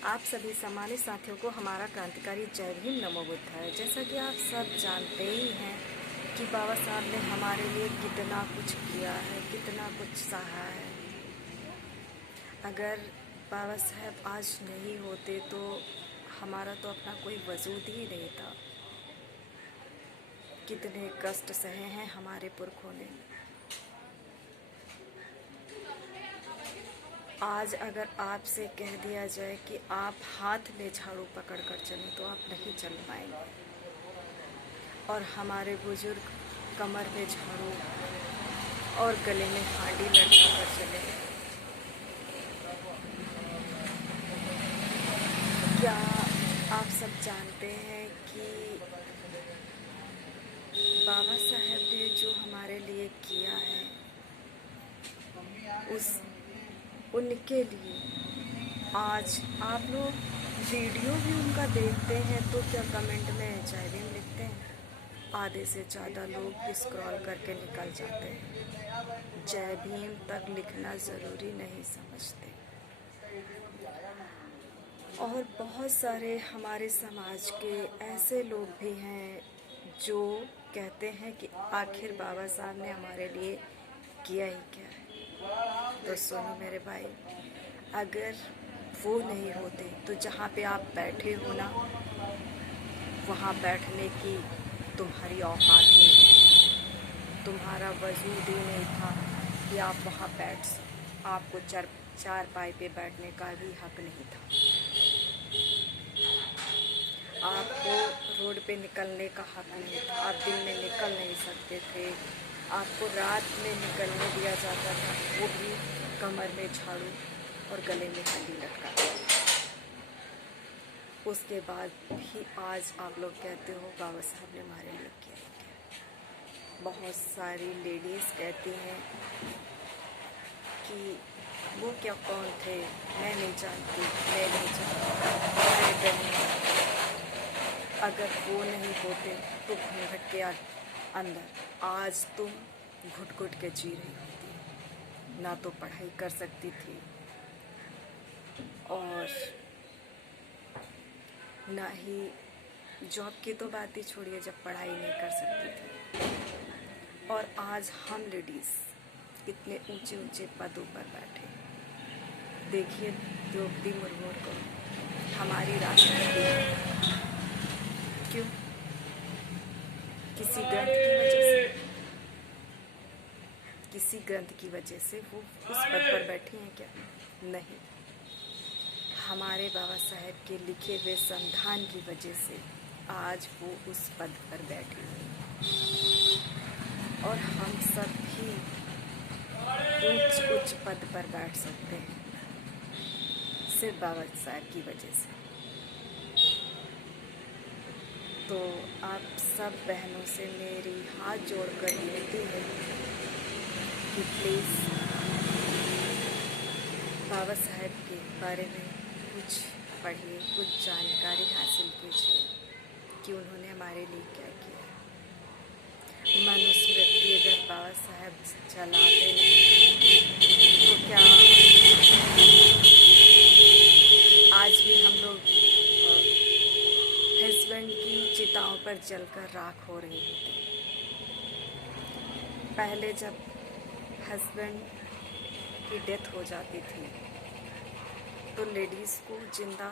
आप सभी सम्मानित साथियों को हमारा क्रांतिकारी जय भीम नमो बुद्धाय। जैसा कि आप सब जानते ही हैं कि बाबा साहब ने हमारे लिए कितना कुछ किया है, कितना कुछ सहा है। अगर बाबा साहब आज नहीं होते तो हमारा तो अपना कोई वजूद ही नहीं था। कितने कष्ट सहे हैं हमारे पुरखों ने। आज अगर आपसे कह दिया जाए कि आप हाथ में झाड़ू पकड़कर चलें तो आप नहीं चल पाएंगे, और हमारे बुजुर्ग कमर में झाड़ू और गले में हांडी लटका कर चले। क्या आप सब जानते हैं कि बाबा साहब ने जो हमारे लिए किया है उनके लिए आज आप लोग वीडियो भी उनका देखते हैं तो क्या कमेंट में जय भीम लिखते हैं? आधे से ज़्यादा लोग स्क्रॉल करके निकल जाते हैं। जय भीम तक लिखना ज़रूरी नहीं समझते। और बहुत सारे हमारे समाज के ऐसे लोग भी हैं जो कहते हैं कि आखिर बाबा साहब ने हमारे लिए किया ही क्या है। तो सुनो मेरे भाई, अगर वो नहीं होते तो जहाँ पे आप बैठे हो ना, वहाँ बैठने की तुम्हारी औकात ही नहीं, तुम्हारा वजूद ही नहीं था कि आप वहाँ बैठ सको। आपको चार पाई पे बैठने का भी हक नहीं था। आपको रोड पे निकलने का हक नहीं था। आप दिन में निकल नहीं सकते थे। आपको रात में निकलने दिया जाता था, वो भी कमर में झाड़ू और गले में हांडी लटका। उसके बाद भी आज आप लोग कहते हो बाबा साहब ने हमारे लिए किया। बहुत सारी लेडीज़ कहती हैं कि वो क्या कौन थे, मैं नहीं जानती, मैं नहीं जानती। अरे बहन, अगर वो नहीं होते तो घूंघट के अंदर आज तुम घुट घुट के जी रही होती, ना तो पढ़ाई कर सकती थी और ना ही जॉब की तो बात ही छोड़िए, जब पढ़ाई नहीं कर सकती थी। और आज हम लेडीज़ कितने ऊंचे ऊंचे पदों पर बैठे। देखिए द्रौपदी मुर्मू को, हमारी राष्ट्रपति, क्यों? किसी ग्रंथ की वजह से वो उस पद पर बैठी हैं क्या? नहीं, हमारे बाबा साहब के लिखे हुए संविधान की वजह से आज वो उस पद पर बैठी हुई। और हम सब भी उच्च पद पर बैठ सकते हैं सिर्फ बाबा साहब की वजह से। तो आप सब बहनों से मेरी हाथ जोड़कर विनती है कि प्लीज़ बाबा साहब के बारे में कुछ पढ़िए, कुछ जानकारी हासिल कीजिए कि उन्होंने हमारे लिए क्या किया। मनुस्मृति अगर बाबा साहब चलाते नहीं तो क्या आज भी हम लोग हस्बैंड की चिताओं पर जलकर राख हो रही होती? पहले जब हस्बैंड की डेथ हो जाती थी तो लेडीज़ को जिंदा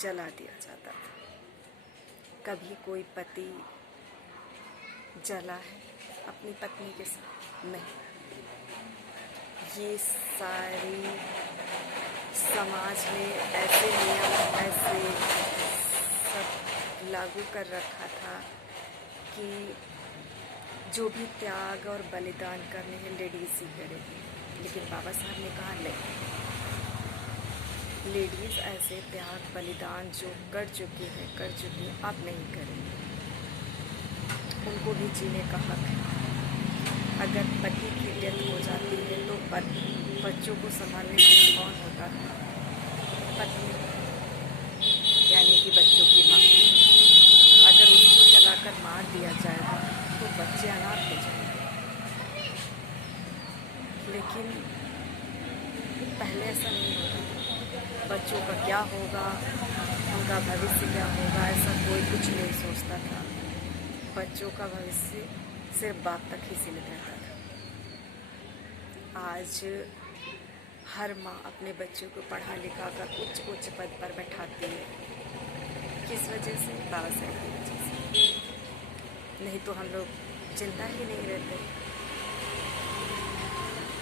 जला दिया जाता था। कभी कोई पति जला है अपनी पत्नी के साथ? नहीं। ये सारी समाज ने ऐसे नियम, ऐसे सब लागू कर रखा था कि जो भी त्याग और बलिदान करने हैं लेडीज़ ही करेगी। लेकिन बाबा साहब ने कहा नहीं, लेडीज़ ऐसे त्याग बलिदान जो कर चुकी हैं अब नहीं करेंगे। उनको भी जीने का हक है। अगर पति की डेथ हो जाती है तो बच्चों को संभालने वाला कौन होता है? पत्नी, यानी कि बच्चों की माँ। अगर उसको जलाकर मार दिया जाएगा तो बच्चे अनाथ हो जाएंगे। लेकिन पहले ऐसा नहीं होता। बच्चों का क्या क्या होगा, उनका भविष्य क्या होगा, ऐसा कोई कुछ नहीं सोचता था। बच्चों का भविष्य सिर्फ बाप तक ही सीमित रहता था। आज हर माँ अपने बच्चों को पढ़ा लिखा कर उच्च उच्च पद पर बैठाती है। किस वजह से? बाबा साहब की वजह से। नहीं तो हम लोग जिंदा ही नहीं रहते।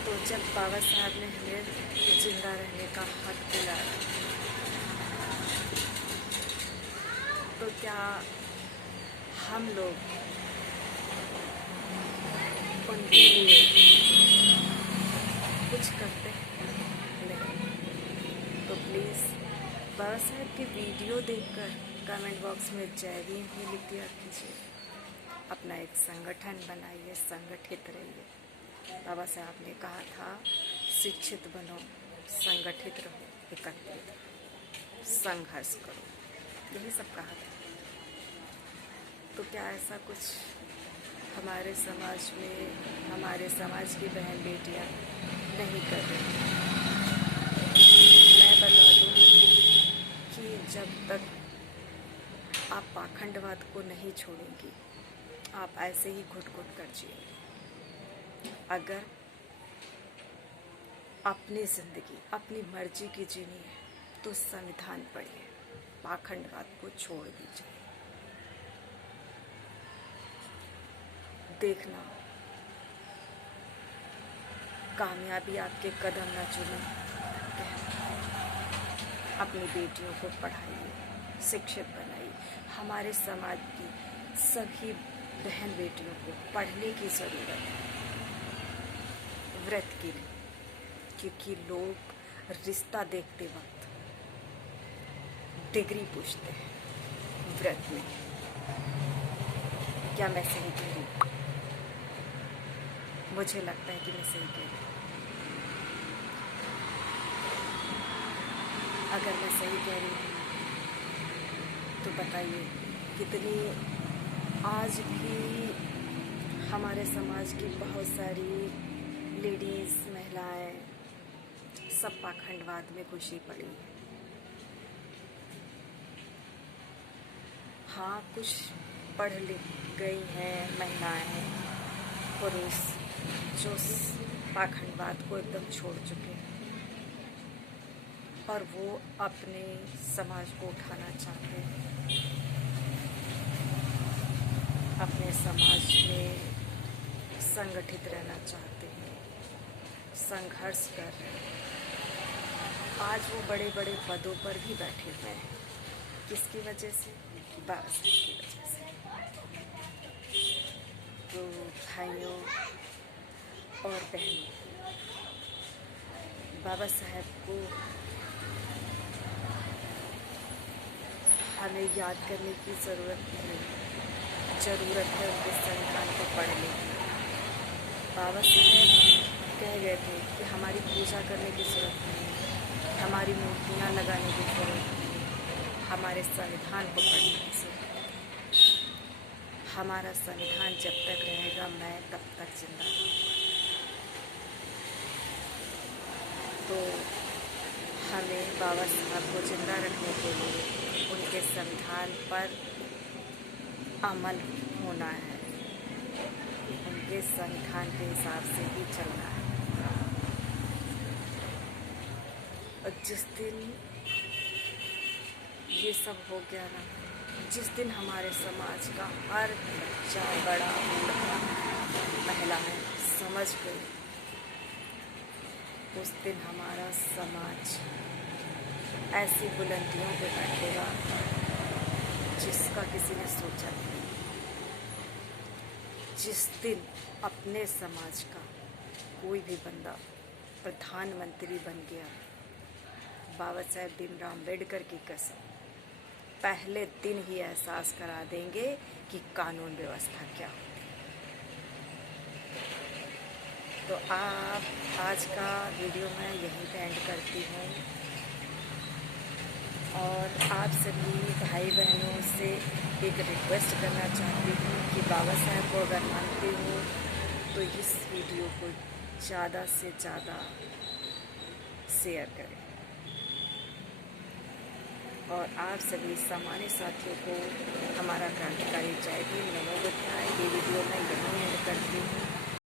तो जब बाबा साहब ने हमें जिंदा रहने का हक दिलाया, तो क्या हम लोग उनके लिए कुछ करते हैं? नहीं। तो प्लीज़ बाबा साहब की वीडियो देखकर कमेंट बॉक्स में जय भीम ही लिख दिया कीजिए। अपना एक संगठन बनाइए, संगठित रहिए। बाबा साहब ने कहा था, शिक्षित बनो, संगठित रहो, एकत्रित रहो, संघर्ष करो, यही सब कहा था। तो क्या ऐसा कुछ हमारे समाज में, हमारे समाज की बहन बेटियां नहीं कर रही? मैं बता दूं कि जब तक आप पाखंडवाद को नहीं छोड़ेंगी, आप ऐसे ही घुट-घुट कर जिएंगे। अगर अपनी ज़िंदगी अपनी मर्जी की जीनी है तो संविधान पढ़िए, पाखंडवाद को छोड़ दीजिए। देखना कामयाबी आपके कदम न चुने। अपनी बेटियों को पढ़ाइए, शिक्षित बनाइए। हमारे समाज की सभी बहन बेटियों को पढ़ने की ज़रूरत है, व्रत के लिए। क्योंकि लोग रिश्ता देखते वक्त डिग्री पूछते हैं व्रत में। क्या मैं सही कह रही हूँ? मुझे लगता है कि मैं सही कह रही हूँ। अगर मैं सही कह रही हूँ तो बताइए, कितनी आज भी हमारे समाज की बहुत सारी लेडीज़, महिलाएं सब पाखंडवाद में घुसी पड़ी हैं। हाँ, कुछ पढ़ लिख गई हैं महिलाएं, पुरुष, जो पाखंडवाद को एकदम छोड़ चुके हैं और वो अपने समाज को उठाना चाहते हैं, अपने समाज में संगठित रहना चाहते हैं, संघर्ष कर रहे हैं। आज वो बड़े बड़े पदों पर भी बैठे हुए हैं। किसकी वजह से? बाबा साहब की वजह से। तो भाइयों और बहनों, बाबा साहब को हमें याद करने की ज़रूरत नहीं, ज़रूरत है उनके संविधान को पढ़ने की। बाबा साहब कह गए थे कि हमारी पूजा करने की ज़रूरत नहीं, हमारी मूर्तियाँ लगाने की ज़रूरत नहीं, हमारे संविधान को पढ़ने की ज़रूरत है। हमारा संविधान जब तक रहेगा, मैं तब तक जिंदा रहूँगा। तो हमें बाबा साहब को जिंदा रखने के लिए उनके संविधान पर अमल होना है, उनके संविधान के हिसाब से ही चलना है। और जिस दिन ये सब हो गया ना, जिस दिन हमारे समाज का हर बच्चा, बड़ा, बूढ़ा, महिलाएं समझ गई, उस दिन हमारा समाज ऐसी बुलंदियों पे बैठेगा जिसका किसी ने सोचा नहीं। जिस दिन अपने समाज का कोई भी बंदा प्रधानमंत्री बन गया, बाबा साहेब भीमराव अम्बेडकर की कसम, पहले दिन ही एहसास करा देंगे कि कानून व्यवस्था क्या होती है। तो आज का वीडियो मैं यहीं पे एंड करती हूँ और आप सभी भाई बहनों से एक रिक्वेस्ट करना चाहती हूँ कि बाबा साहब को अगर मानते हो तो इस वीडियो को ज़्यादा से ज़्यादा शेयर करें। और आप सभी सामान्य साथियों को हमारा क्रांतिकारी जय भीम, नमो बुद्धाय, देवी